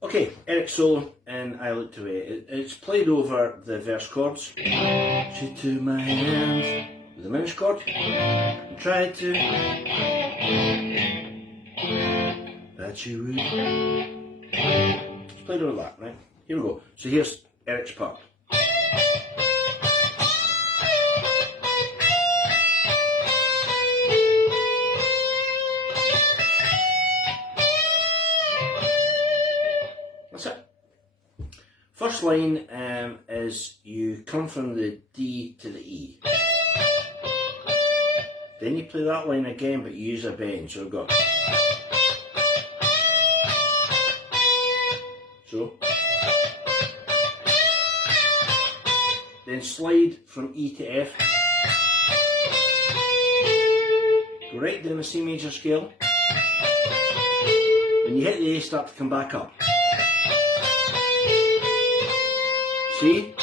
Okay, Eric solo and I Looked Away. It's played over the verse chords. She took my hand, the diminished chord, and tried to that you would. It's played over that, right? Here we go. So here's Eric's part. That's it. First line is you come from the D to the E. Then you play that line again, but you use a bend. So we've got. So. Then slide from E to F. Go right down the C major scale. When you hit the A, start to come back up. See?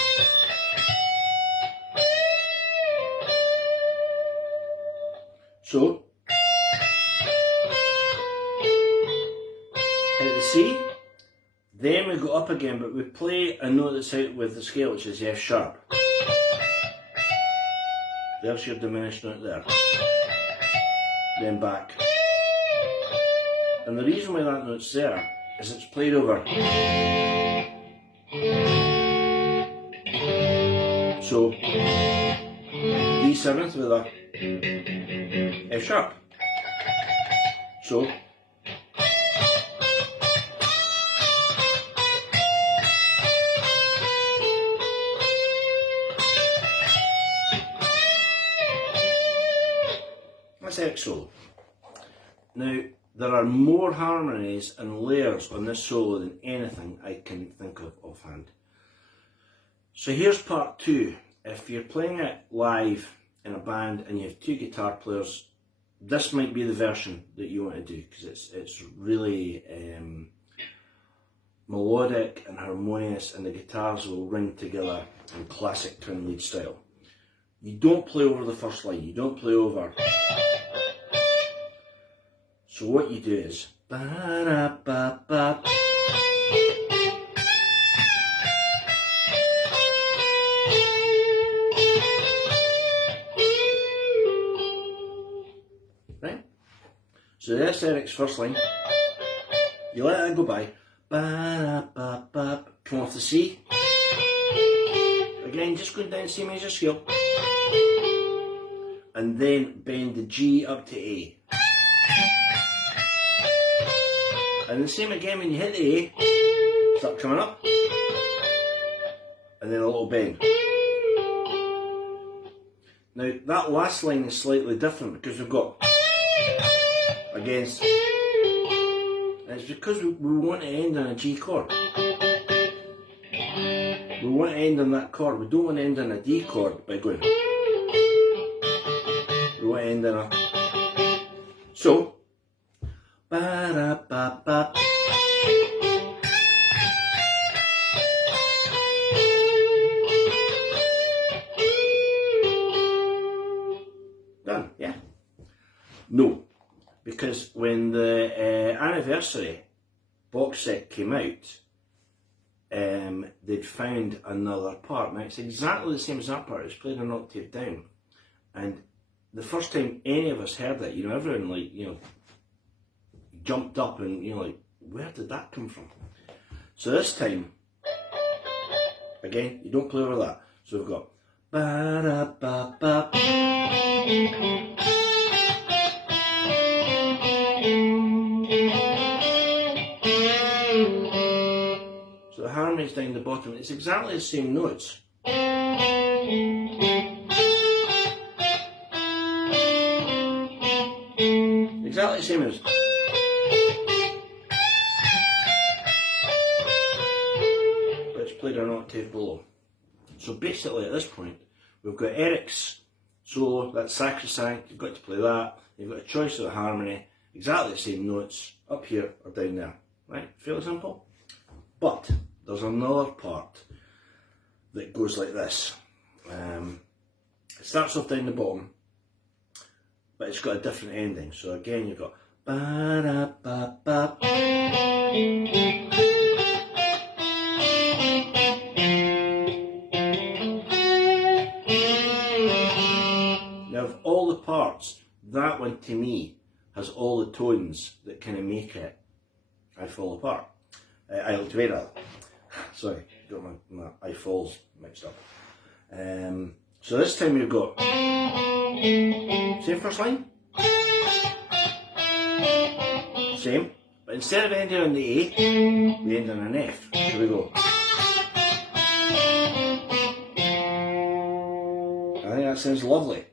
So, hit the C, then we go up again, but we play a note that's out with the scale, which is F sharp. There's your diminished note there. Then back. And the reason why that note's there is it's played over. So, D7th with a F sharp. So, that's Eric solo. Now, there are more harmonies and layers on this solo than anything I can think of offhand. So here's part two. If you're playing it live in a band and you have two guitar players, this might be the version that you want to do, because it's really melodic and harmonious, and the guitars will ring together in classic twin lead style. You don't play over the first line, you don't play over. So what you do is ba-da-ba-ba. Right? So that's Eric's first line. You let that go by. Ba-da-ba-ba. Come off the C. Again, just going down C major scale. And then bend the G up to A. And the same again when you hit the A, start coming up, and then a little bend. Now that last line is slightly different because we've got against, and it's because we want to end on a G chord. We want to end on that chord, we don't want to end on a D chord by going. We want to end on a, so, ba-da-ba-ba. Done, yeah? No, because when the anniversary box set came out, they'd found another part. Now it's exactly the same as that part, it's played an octave down. And the first time any of us heard it, everyone jumped up and like, where did that come from? So this time, again, you don't play over that. So we've got ba-da-ba-ba. So the harmony's down the bottom. It's exactly the same notes. Exactly the same as. Played an octave below. So basically at this point we've got Eric's solo, that's sacrosanct, you've got to play that, you've got a choice of the harmony, exactly the same notes up here or down there, right? Fairly simple. But there's another part that goes like this. It starts off down the bottom, but it's got a different ending. So again you've got ba-da-ba-ba. that one to me has all the tones that kind of make it I Fall Apart. I Looked Away rather. Sorry, got my I Falls mixed up. So this time we've got same first line, same, but instead of ending on the A, we end on an F. So we go. I think that sounds lovely.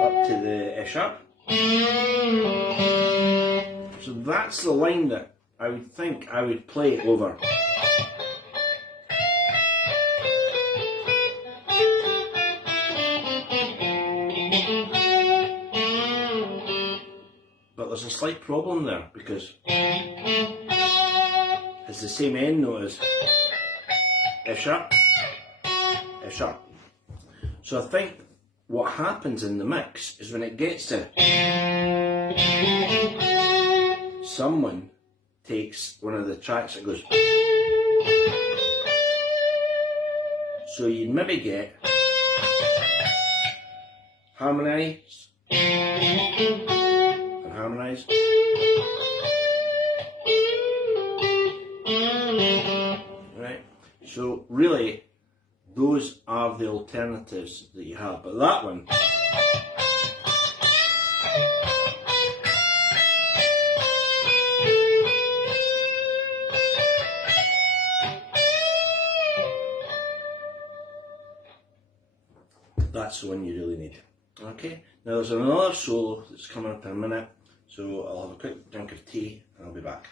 Up to the F sharp. So that's the line that I would think I would play over. But there's a slight problem there because it's the same end note as F sharp, F sharp. So I think what happens in the mix is when it gets to, someone takes one of the tracks that goes, so you'd maybe get harmonise and harmonise. Right, so really those are the alternatives that you have, but that one that's the one you really need. Okay, now there's another solo that's coming up in a minute, so I'll have a quick drink of tea and I'll be back.